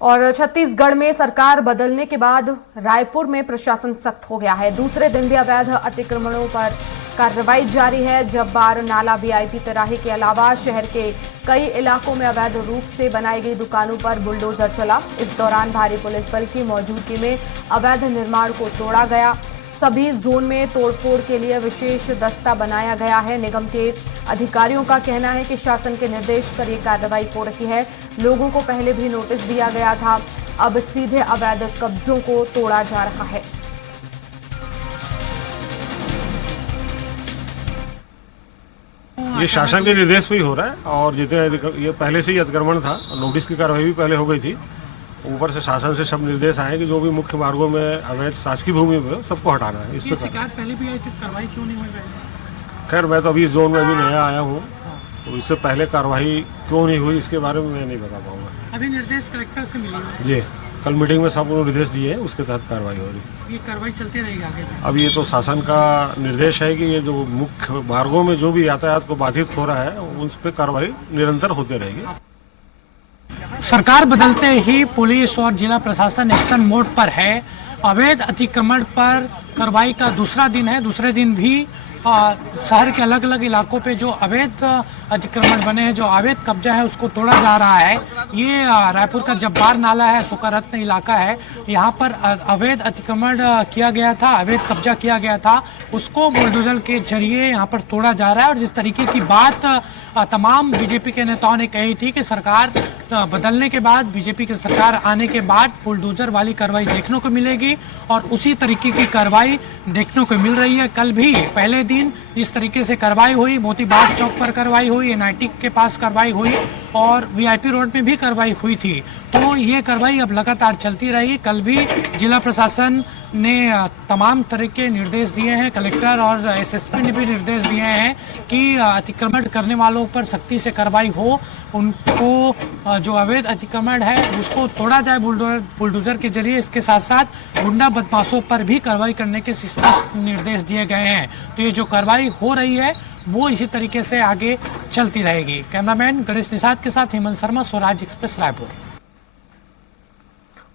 और छत्तीसगढ़ में सरकार बदलने के बाद रायपुर में प्रशासन सख्त हो गया है। दूसरे दिन भी अवैध अतिक्रमणों पर कार्रवाई जारी है। जब्बार नाला वीआईपी तिराहे के अलावा शहर के कई इलाकों में अवैध रूप से बनाई गई दुकानों पर बुलडोजर चला। इस दौरान भारी पुलिस बल की मौजूदगी में अवैध निर्माण को तोड़ा गया। सभी जोन में तोड़फोड़ के लिए विशेष दस्ता बनाया गया है। निगम के अधिकारियों का कहना है कि शासन के निर्देश पर यह कार्रवाई हो रही है। लोगों को पहले भी नोटिस दिया गया था, अब सीधे अवैध कब्जों को तोड़ा जा रहा है। ये शासन के निर्देश पे ही हो रहा है और जितने ये पहले से ही अतिक्रमण था, नोटिस की कार्रवाई भी पहले हो गई थी। ऊपर से शासन से सब निर्देश आए कि जो भी मुख्य मार्गों में अवैध शासकीय भूमि में सबको हटाना है। इस पर शिकायत पहले भी आई थी, कार्रवाई क्यों नहीं हुई? खैर मैं तो अभी इस जोन में अभी नया आया हूँ, तो इससे पहले कार्रवाई क्यों नहीं हुई इसके बारे में मैं नहीं बता पाऊंगा। अभी निर्देश कलेक्टर से मिले हैं जी, कल मीटिंग में सब निर्देश दिए हैं, उसके तहत कार्रवाई हो रही है। ये कार्रवाई चलती रहेगी आगे? अब ये तो शासन का निर्देश है कि ये जो मुख्य मार्गों में जो भी यातायात को बाधित हो रहा है उस पर कार्रवाई निरंतर होती रहेगी। सरकार बदलते ही पुलिस और जिला प्रशासन एक्शन मोड पर है। अवैध अतिक्रमण पर कार्रवाई का दूसरा दिन है। दूसरे दिन भी शहर के अलग अलग इलाकों पे जो अवैध अतिक्रमण बने हैं, जो अवैध कब्जा है, उसको तोड़ा जा रहा है। ये रायपुर का जब्बार नाला है, सुकाररत्न इलाका है। यहाँ पर अवैध अतिक्रमण किया गया था, अवैध कब्जा किया गया था, उसको बुलडोजर के जरिए यहाँ पर तोड़ा जा रहा है। और जिस तरीके की बात तमाम बीजेपी के नेताओं ने कही थी कि सरकार बदलने के बाद, बीजेपी की सरकार आने के बाद बुलडोजर वाली कार्रवाई देखने को मिलेगी और उसी तरीके की कार्रवाई देखने को मिल रही है। कल भी पहले दिन जिस तरीके से कार्रवाई हुई, मोती बाग चौक पर कार्रवाई हुई, एनआईटी के पास कार्रवाई हुई और वीआईपी रोड में भी कार्रवाई हुई थी। तो ये कार्रवाई अब लगातार चलती रहेगी। कल भी जिला प्रशासन ने तमाम तरह के निर्देश दिए हैं, कलेक्टर और एसएसपी ने भी निर्देश दिए हैं कि अतिक्रमण करने वालों पर सख्ती से कार्रवाई हो, उनको जो अवैध अतिक्रमण है उसको तोड़ा जाए बुलडोजर के जरिए। इसके साथ साथ गुंडा बदमाशों पर भी कार्रवाई करने के स्पष्ट निर्देश दिए गए हैं। तो ये जो कार्रवाई हो रही है वो इसी तरीके से आगे चलती रहेगी। कैमरामैन गणेश निषाद के साथ हेमंत शर्मा, स्वराज एक्सप्रेस, रायपुर।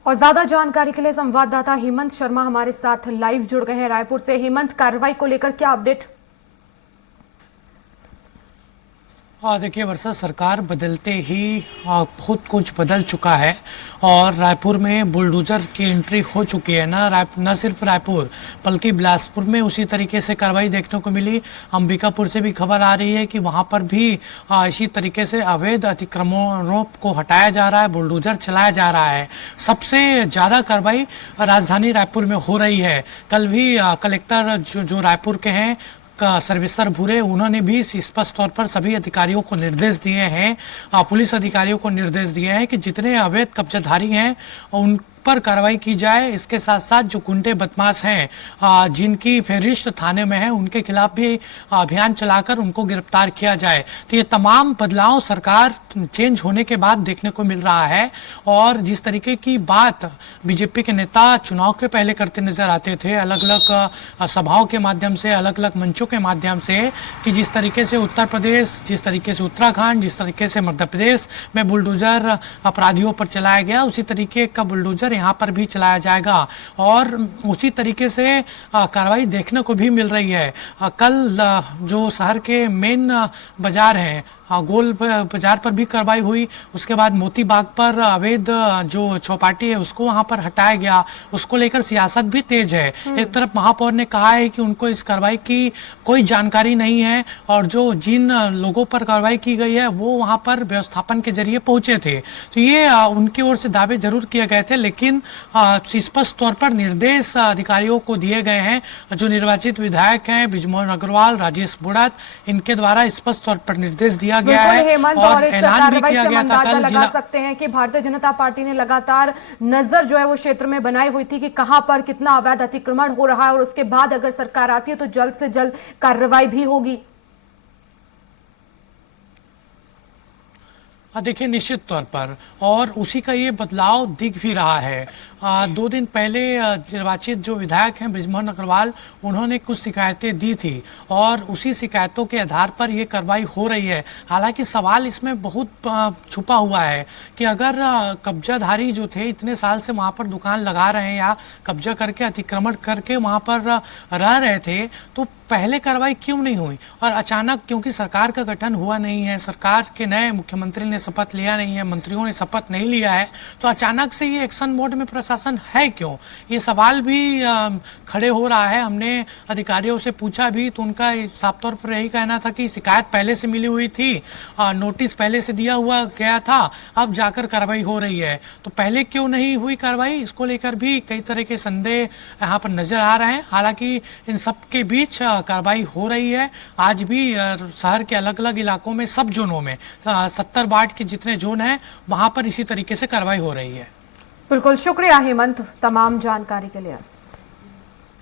और ज्यादा जानकारी के लिए संवाददाता हेमंत शर्मा हमारे साथ लाइव जुड़ गए हैं रायपुर से। हेमंत, कार्रवाई को लेकर क्या अपडेट? देखिए वर्षा, सरकार बदलते ही बहुत कुछ बदल चुका है और रायपुर में बुलडोजर की एंट्री हो चुकी है। न सिर्फ रायपुर बल्कि बिलासपुर में उसी तरीके से कार्रवाई देखने को मिली। अंबिकापुर से भी खबर आ रही है कि वहां पर भी इसी तरीके से अवैध अतिक्रमणों को हटाया जा रहा है, बुलडोजर चलाया जा रहा है। सबसे ज्यादा कार्रवाई राजधानी रायपुर में हो रही है। कल भी कलेक्टर जो रायपुर के हैं सर्वेश्वर भूरे, उन्होंने भी स्पष्ट तौर पर सभी अधिकारियों को निर्देश दिए हैं, पुलिस अधिकारियों को निर्देश दिए हैं कि जितने अवैध कब्जाधारी हैं उन पर कार्रवाई की जाए। इसके साथ साथ जो गुंडे बदमाश हैं जिनकी फहरिस्त थाने में है, उनके खिलाफ भी अभियान चलाकर उनको गिरफ्तार किया जाए। तो ये तमाम बदलाव सरकार चेंज होने के बाद देखने को मिल रहा है। और जिस तरीके की बात बीजेपी के नेता चुनाव के पहले करते नजर आते थे, अलग अलग सभाओं के माध्यम से, अलग अलग मंचों के माध्यम से, कि जिस तरीके से उत्तर प्रदेश, जिस तरीके से उत्तराखंड, जिस तरीके से मध्य प्रदेश में बुलडोजर अपराधियों पर चलाया गया, उसी तरीके का बुलडोजर यहाँ पर भी चलाया जाएगा और उसी तरीके से कार्रवाई देखने को भी मिल रही है। कल जो शहर के मेन बाजार हैं, गोल बाजार पर भी कार्रवाई हुई। उसके बाद मोती बाग पर अवैध जो चौपाटी है उसको वहां पर हटाया गया। उसको लेकर सियासत भी तेज है। एक तरफ महापौर ने कहा है कि उनको इस कार्रवाई की कोई जानकारी नहीं है और जो जिन लोगों पर कार्रवाई की गई है वो वहां पर व्यवस्थापन के जरिए पहुंचे थे। तो ये उनकी ओर से दावे जरूर किए गए थे, लेकिन स्पष्ट तौर पर निर्देश अधिकारियों को दिए गए हैं। जो निर्वाचित विधायक हैं बृजमोहन अग्रवाल, राजेश बुड़त, इनके द्वारा स्पष्ट तौर पर निर्देश दिया गया है हेमंत, और ऐलान भी किया गया था। कल लगा सकते हैं कि भारतीय जनता पार्टी ने लगातार नजर जो है वो क्षेत्र में बनाई हुई थी कि कहां पर कितना अवैध अतिक्रमण हो रहा है और उसके बाद अगर सरकार आती है तो जल्द से जल्द कार्रवाई भी होगी। देखिए निश्चित तौर पर, और उसी का ये बदलाव दिख भी रहा है। 2 दिन पहले निर्वाचित जो विधायक हैं बृजमोहन अग्रवाल, उन्होंने कुछ शिकायतें दी थी और उसी शिकायतों के आधार पर ये कार्रवाई हो रही है। हालांकि सवाल इसमें बहुत छुपा हुआ है कि अगर कब्जाधारी जो थे इतने साल से वहां पर दुकान लगा रहे हैं या कब्जा करके अतिक्रमण करके वहां पर रह रहे थे, तो पहले कार्रवाई क्यों नहीं हुई? और अचानक, क्योंकि सरकार का गठन हुआ नहीं है, सरकार के नए मुख्यमंत्री ने शपथ लिया नहीं है, मंत्रियों ने शपथ नहीं लिया है, तो अचानक से ये एक्शन मोड में प्रशासन है क्यों? ये सवाल भी खड़े हो रहा है। हमने अधिकारियों से पूछा भी तो उनका साफ तौर पर यही कहना था कि शिकायत पहले से मिली हुई थी, नोटिस पहले से दिया हुआ गया था, अब जाकर कार्रवाई हो रही है। तो पहले क्यों नहीं हुई कार्रवाई, इसको लेकर भी कई तरह के संदेह यहाँ पर नजर आ रहे हैं। हालांकि इन सब के बीच कार्रवाई हो रही है। आज भी शहर के अलग अलग इलाकों में, सब जोनों में 70 वार्ड के जितने जोन हैं वहां पर इसी तरीके से कार्रवाई हो रही है। बिल्कुल, शुक्रिया हेमंत तमाम जानकारी के लिए।